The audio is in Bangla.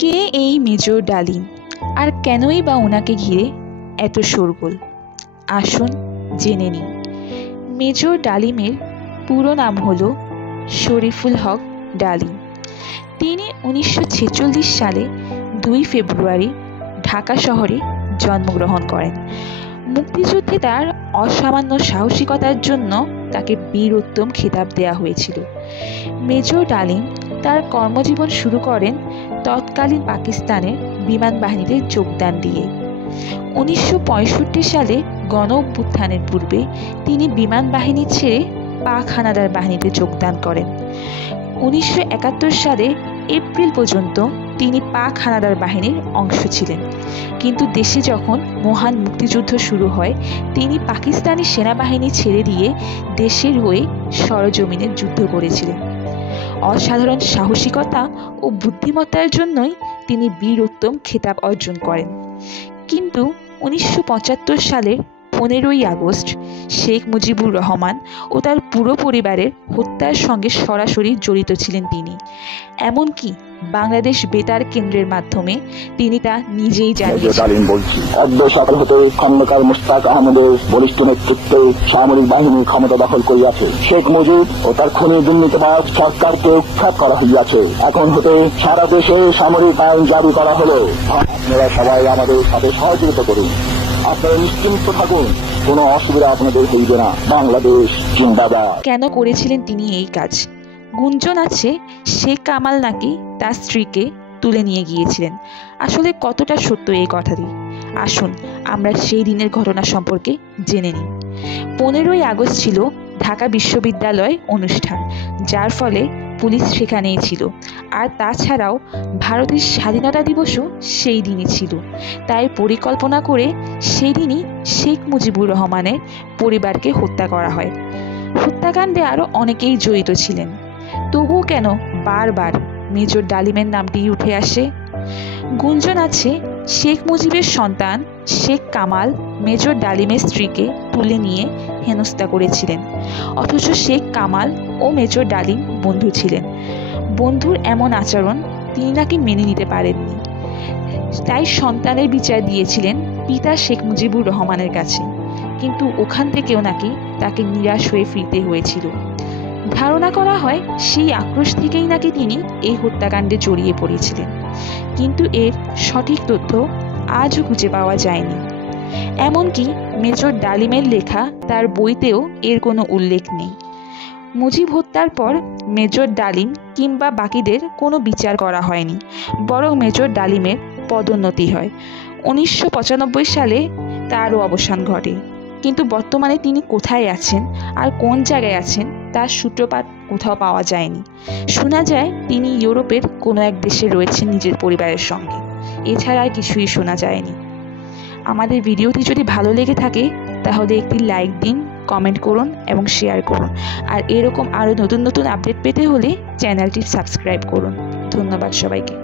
কে এই মেজর ডালিম, আর কেনই বা ওনাকে ঘিরে এত শোরগোল? আসুন জেনে নিন। মেজর ডালিমের পুরো নাম হলো শরীফুল হক ডালিম। তিনি 1946 সালে 2 ফেব্রুয়ারি ঢাকা শহরে জন্মগ্রহণ করেন। মুক্তিযুদ্ধে তার অসামান্য সাহসিকতার জন্য তাকে বীরোত্তম খেতাব দেওয়া হয়েছিল। মেজর ডালিম তার কর্মজীবন শুরু করেন তৎকালীন পাকিস্তানের বিমান বাহিনীতে যোগদান দিয়ে। 1965 সালে গণ অভ্যুত্থানের পূর্বে তিনি বিমান বাহিনী ছেড়ে পাক হানাদার বাহিনীতে যোগদান করেন। 1971 সালে এপ্রিল পর্যন্ত তিনি পাক হানাদার বাহিনীর অংশ ছিলেন, কিন্তু দেশে যখন মহান মুক্তিযুদ্ধ শুরু হয় তিনি পাকিস্তানি সেনাবাহিনী ছেড়ে দিয়ে দেশের হয়ে সরজমিনে যুদ্ধ করেছিলেন। অসাধারণ সাহসিকতা ও বুদ্ধিমত্তার জন্যই তিনি বীরোত্তম খেতাব অর্জন করেন। কিন্তু 1975 সালের 15ই আগস্ট শেখ মুজিবুর রহমান ও তার পুরো পরিবারের হত্যার সঙ্গে সরাসরি জড়িত ছিলেন তিনি। এমনকি বাংলাদেশ বেতার কেন্দ্রের মাধ্যমে তিনি তা নিজেই জানিয়েছেন। সকাল হতে খন্দকার মুশতাক আহমেদের বলিষ্ঠ নেতৃত্বে সামরিক বাহিনী ক্ষমতা দখল করিয়াছে। শেখ মুজিব ও তার খুনি দুর্নীতিবাজ সরকারকে উৎখাত করা হইয়াছে। এখন হতে সারা দেশে সামরিক আইন জারি করা হলো। আপনারা সবাই আমাদের সাথে সহযোগিতা করুন। আপনারা নিশ্চিন্ত থাকুন, কোনো অসুবিধা আপনাদের হইবে না। বাংলাদেশ জিন্দাবাদ। কেন করেছিলেন তিনি এই কাজ? গুঞ্জন আছে শেখ কামাল নাকি তার স্ত্রীকে তুলে নিয়ে গিয়েছিলেন। আসলে কতটা সত্য এই কথাটি? আসুন আমরা সেই দিনের ঘটনা সম্পর্কে জেনে নিই। 15ই আগস্ট ছিল ঢাকা বিশ্ববিদ্যালয় অনুষ্ঠান, যার ফলে পুলিশ সেখানেই ছিল। আর তাছাড়াও ভারতের স্বাধীনতা দিবসও সেই দিনই ছিল। তাই পরিকল্পনা করে সেই দিনই শেখ মুজিবুর রহমানের পরিবারকে হত্যা করা হয়। হত্যাকাণ্ডে আরও অনেকেই জড়িত ছিলেন, তবুও কেন বারবার মেজর ডালিমের নামটি উঠে আসে? গুঞ্জন আছে শেখ মুজিবের সন্তান শেখ কামাল মেজর ডালিমের স্ত্রীকে তুলে নিয়ে হেনস্থা করেছিলেন, অথচ শেখ কামাল ও মেজর ডালিম বন্ধু ছিলেন। বন্ধুর এমন আচরণ তিনি নাকি মেনে নিতে পারেননি, তাই সন্তানের বিচার দিয়েছিলেন পিতা শেখ মুজিবুর রহমানের কাছে, কিন্তু ওখান থেকেও নাকি তাকে নিরাশ হয়ে ফিরতে হয়েছিল। ধারণা করা হয় সেই আক্রোশ থেকেই নাকি তিনি এই হত্যাকাণ্ডে জড়িয়ে পড়েছিলেন, কিন্তু এর সঠিক তথ্য আজও খুঁজে পাওয়া যায়নি। এমনকি মেজর ডালিমের লেখা তার বইতেও এর কোনো উল্লেখ নেই। মুজিব হত্যার পর মেজর ডালিম কিংবা বাকিদের কোনো বিচার করা হয়নি, বরং মেজর ডালিমের পদোন্নতি হয়। 1995 সালে তারও অবসান ঘটে, কিন্তু বর্তমানে তিনি কোথায় আছেন আর কোন জায়গায় আছেন তার সূত্রপাত কোথাও পাওয়া যায়নি। শোনা যায় তিনি ইউরোপের কোনো এক দেশে রয়েছেন নিজের পরিবারের সঙ্গে, এছাড়া আর কিছুই শোনা যায়নি। আমাদের ভিডিওটি যদি ভালো লেগে থাকে তাহলে একটি লাইক দিন, কমেন্ট করুন এবং শেয়ার করুন। আর এরকম আরও নতুন নতুন আপডেট পেতে হলে চ্যানেলটি সাবস্ক্রাইব করুন। ধন্যবাদ সবাইকে।